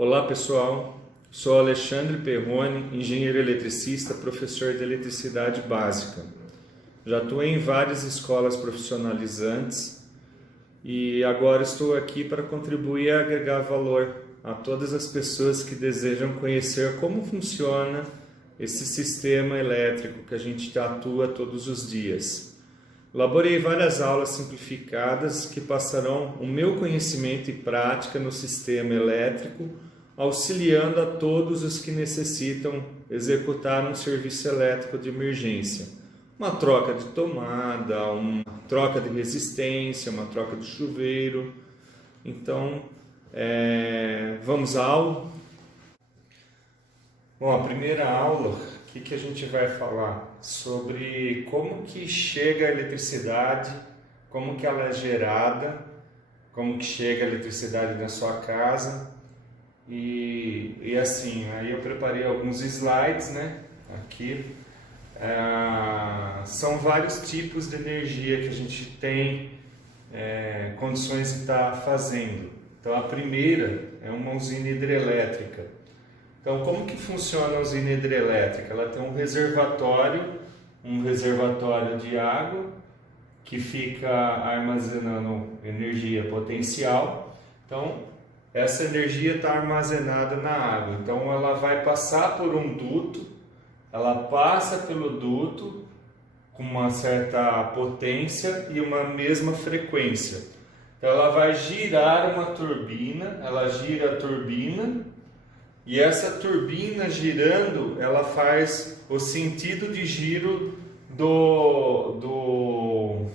Olá pessoal, sou Alexandre Perrone, engenheiro eletricista, professor de eletricidade básica. Já atuei em várias escolas profissionalizantes e agora estou aqui para contribuir e agregar valor a todas as pessoas que desejam conhecer como funciona esse sistema elétrico que a gente atua todos os dias. Elaborei várias aulas simplificadas que passarão o meu conhecimento e prática no sistema elétrico, auxiliando a todos os que necessitam executar um serviço elétrico de emergência. Uma troca de tomada, uma troca de resistência, uma troca de chuveiro. Então, vamos à aula? Bom, a primeira aula, o que a gente vai falar? Sobre como que chega a eletricidade, como que ela é gerada, como que chega a eletricidade na sua casa. E assim, aí eu preparei alguns slides, né? Aqui são vários tipos de energia que a gente tem condições de estar fazendo. Então a primeira é uma usina hidrelétrica. Então como que funciona a usina hidrelétrica? Ela tem um reservatório de água que fica armazenando energia potencial. Então essa energia está armazenada na água, então ela vai passar por um duto, ela passa pelo duto com uma certa potência e uma mesma frequência. Então ela vai girar uma turbina, ela gira a turbina e essa turbina girando, ela faz o sentido de giro do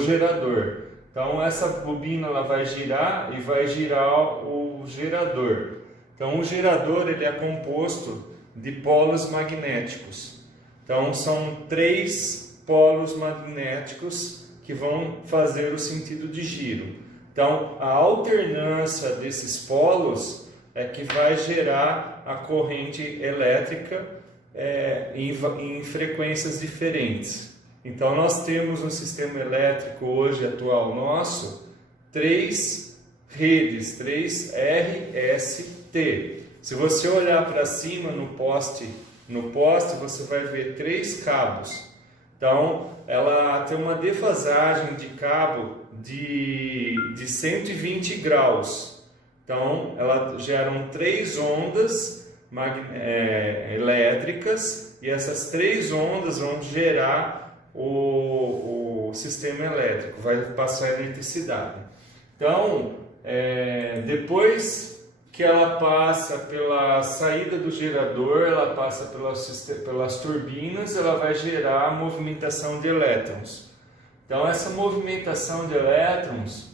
gerador. Então essa bobina ela vai girar e vai girar o gerador. Então o gerador ele é composto de polos magnéticos. Então são 3 polos magnéticos que vão fazer o sentido de giro. Então a alternância desses polos é que vai gerar a corrente elétrica em frequências diferentes. Então nós temos no sistema elétrico hoje atual nosso 3 redes, 3 RST. Se você olhar para cima no poste você vai ver 3 cabos. Então ela tem uma defasagem de cabo de 120 graus. Então ela geram 3 ondas elétricas e essas 3 ondas vão gerar o sistema elétrico, vai passar eletricidade. Então, depois que ela passa pela saída do gerador, ela passa pelas turbinas, ela vai gerar a movimentação de elétrons. Então, essa movimentação de elétrons,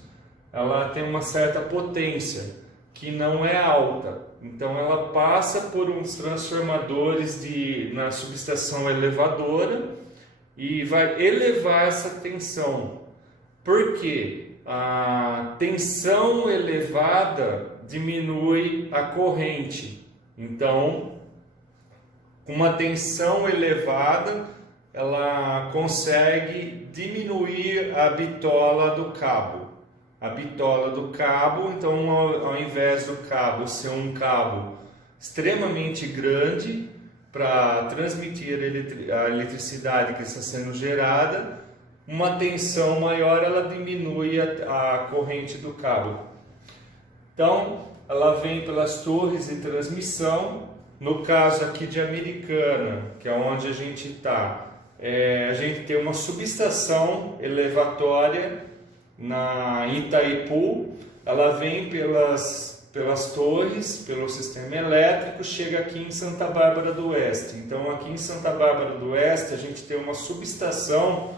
ela tem uma certa potência, que não é alta. Então, ela passa por uns transformadores na subestação elevadora, e vai elevar essa tensão. Por quê? A tensão elevada diminui a corrente. Então, com uma tensão elevada, ela consegue diminuir a bitola do cabo. A bitola do cabo, então, ao invés do cabo ser um cabo extremamente grande, para transmitir a eletricidade que está sendo gerada, uma tensão maior ela diminui a corrente do cabo. Então, ela vem pelas torres de transmissão. No caso aqui de Americana, que é onde a gente está, a gente tem uma subestação elevatória em Itaipu. Ela vem pelas torres, pelo sistema elétrico, chega aqui em Santa Bárbara do Oeste. Então aqui em Santa Bárbara do Oeste a gente tem uma subestação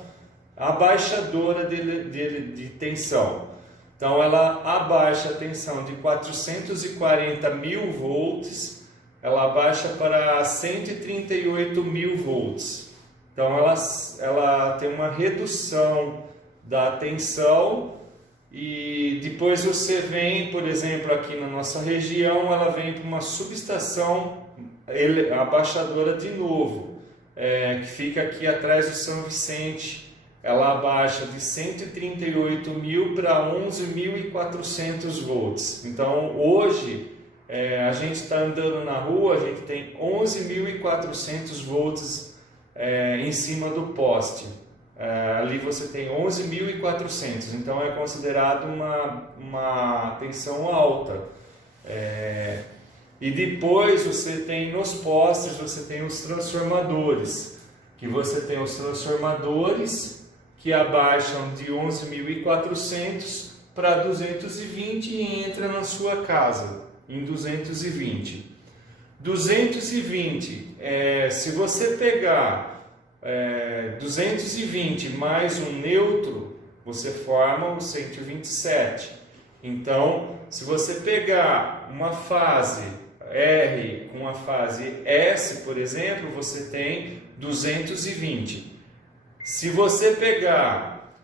abaixadora de tensão. Então ela abaixa a tensão de 440 mil volts, ela abaixa para 138 mil volts. Então ela tem uma redução da tensão. E depois você vem, por exemplo, aqui na nossa região, ela vem para uma subestação abaixadora de novo, que fica aqui atrás do São Vicente. Ela abaixa de 138 mil para 11.400 volts. Então, hoje, a gente está andando na rua, a gente tem 11.400 volts em cima do poste. Ali você tem 11.400, então é considerado uma tensão alta. E depois você tem nos postes, você tem os transformadores, que você tem os transformadores que abaixam de 11.400 para 220 e entra na sua casa em 220. 220, se você pegar 220 mais um neutro, você forma o 127. Então, se você pegar uma fase R com a fase S, por exemplo, você tem 220. Se você pegar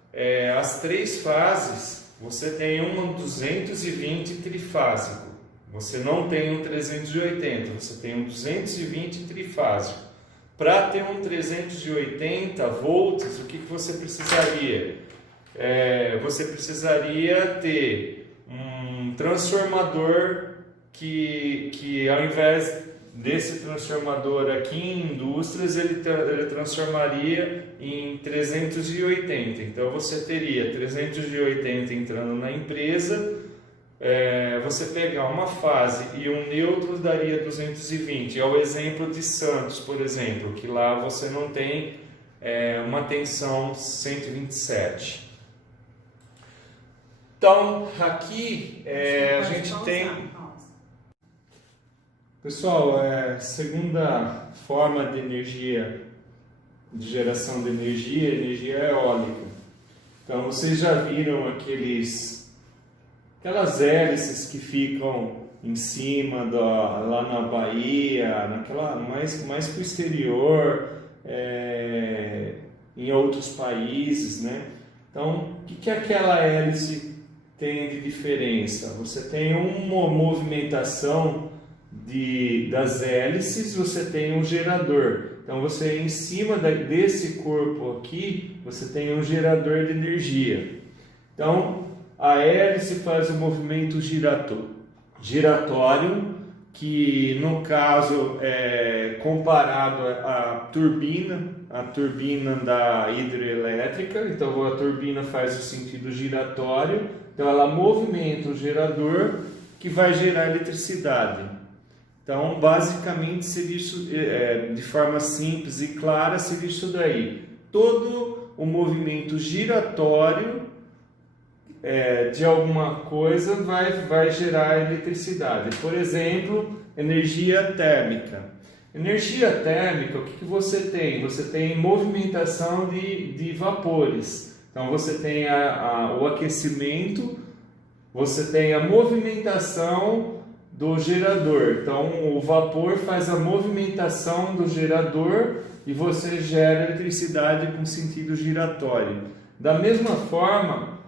as três fases, você tem um 220 trifásico. Você não tem um 380, você tem um 220 trifásico. Para ter um 380 volts, o que você precisaria? Você precisaria ter um transformador que ao invés desse transformador aqui em indústrias, ele transformaria em 380. Então você teria 380 entrando na empresa, você pegar uma fase e um neutro daria 220. É o exemplo de Santos, por exemplo, que lá você não tem uma tensão 127. Então aqui a gente tem... Pessoal, segunda forma de energia, de geração de energia, energia eólica. Então vocês já viram aquelas hélices que ficam em cima lá na Bahia, mais para o exterior, em outros países, né? Então, o que aquela hélice tem de diferença? Você tem uma movimentação das hélices, você tem um gerador. Então você em cima desse corpo aqui, você tem um gerador de energia. Então a hélice faz o movimento giratório, que no caso é comparado à turbina da hidrelétrica. Então a turbina faz o sentido giratório, então ela movimenta o gerador que vai gerar eletricidade. Então, basicamente, seria isso, de forma simples e clara, seria isso daí. Todo o movimento giratório de alguma coisa vai gerar eletricidade. Por exemplo, energia térmica. Energia térmica, o que você tem? Você tem movimentação de vapores. Então, você tem o aquecimento, você tem a movimentação do gerador. Então o vapor faz a movimentação do gerador e você gera eletricidade com sentido giratório. Da mesma forma,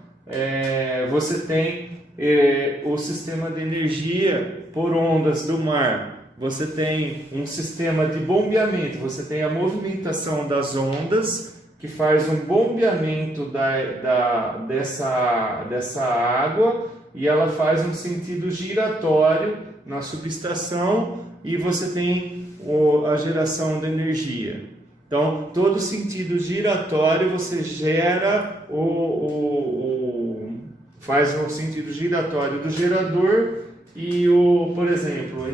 você tem o sistema de energia por ondas do mar. Você tem um sistema de bombeamento, você tem a movimentação das ondas que faz um bombeamento dessa água, e ela faz um sentido giratório na subestação e você tem a geração de energia. Então, todo sentido giratório você gera faz o sentido giratório do gerador e por exemplo,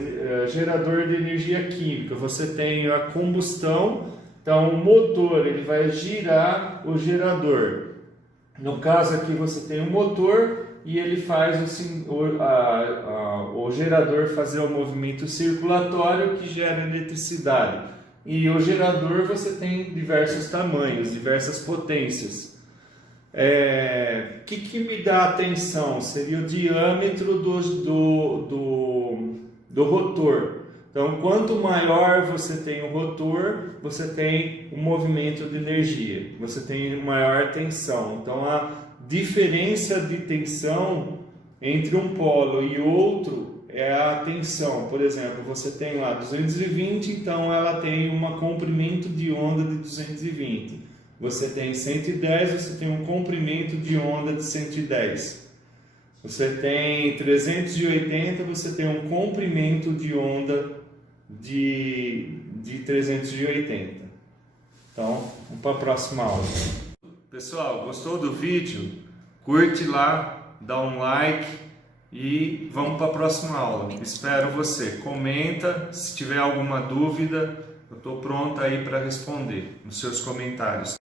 gerador de energia química. Você tem a combustão, então o motor ele vai girar o gerador. No caso aqui você tem um motor e ele faz o gerador fazer o movimento circulatório que gera eletricidade. E o gerador você tem diversos tamanhos, diversas potências. O que me dá atenção? Seria o diâmetro do rotor. Então, quanto maior você tem o rotor, você tem um movimento de energia, você tem maior tensão. Então, a diferença de tensão entre um polo e outro é a tensão. Por exemplo, você tem lá 220, então ela tem um comprimento de onda de 220. Você tem 110, você tem um comprimento de onda de 110. você tem 380, você tem um comprimento de onda de 380. Então, vamos para a próxima aula. Pessoal, gostou do vídeo? Curte lá, dá um like e vamos para a próxima aula. Espero você. Comenta, se tiver alguma dúvida, eu estou pronto aí para responder nos seus comentários.